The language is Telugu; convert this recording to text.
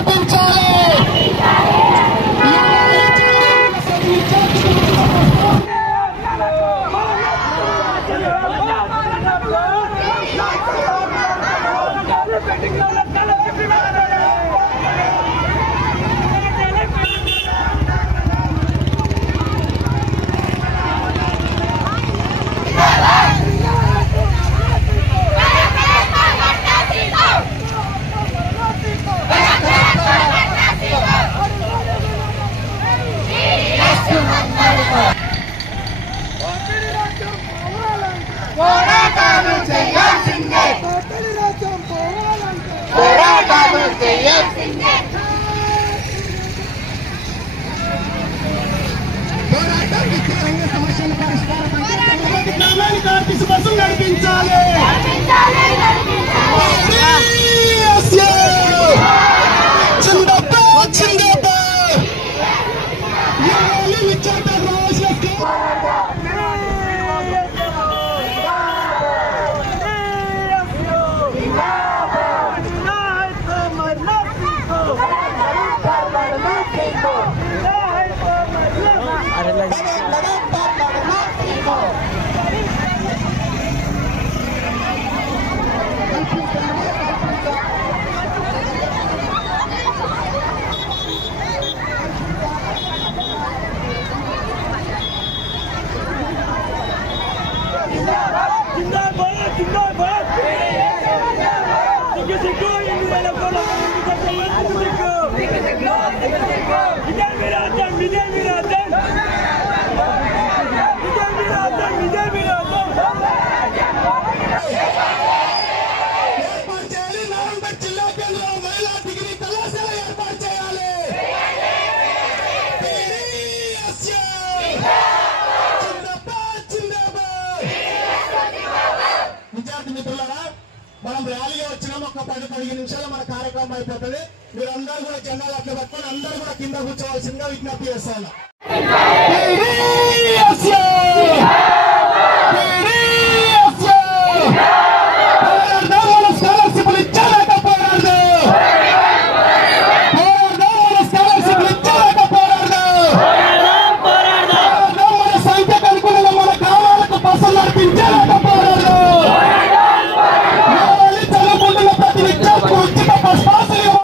కల్పించాలి. పోరాటాలు చేయాల్సిందే, పోరాటాలు చేయాల్సిందే. సమస్యల పరిష్కారం ఆర్టీసీ బస్సులు నడిపించాలి. విద్యార్థి మిత్రులారా, మనం ర్యాలీగా వచ్చినాము. ఒక 10-15 నిమిషాలు మన కార్యక్రమం అయిపోతుంది. మీరు అందరూ కూడా జెండాలు అట్లా పట్టుకొని అందరూ కూడా కింద కూర్చోవలసిందిగా విజ్ఞప్తి చేస్తాను.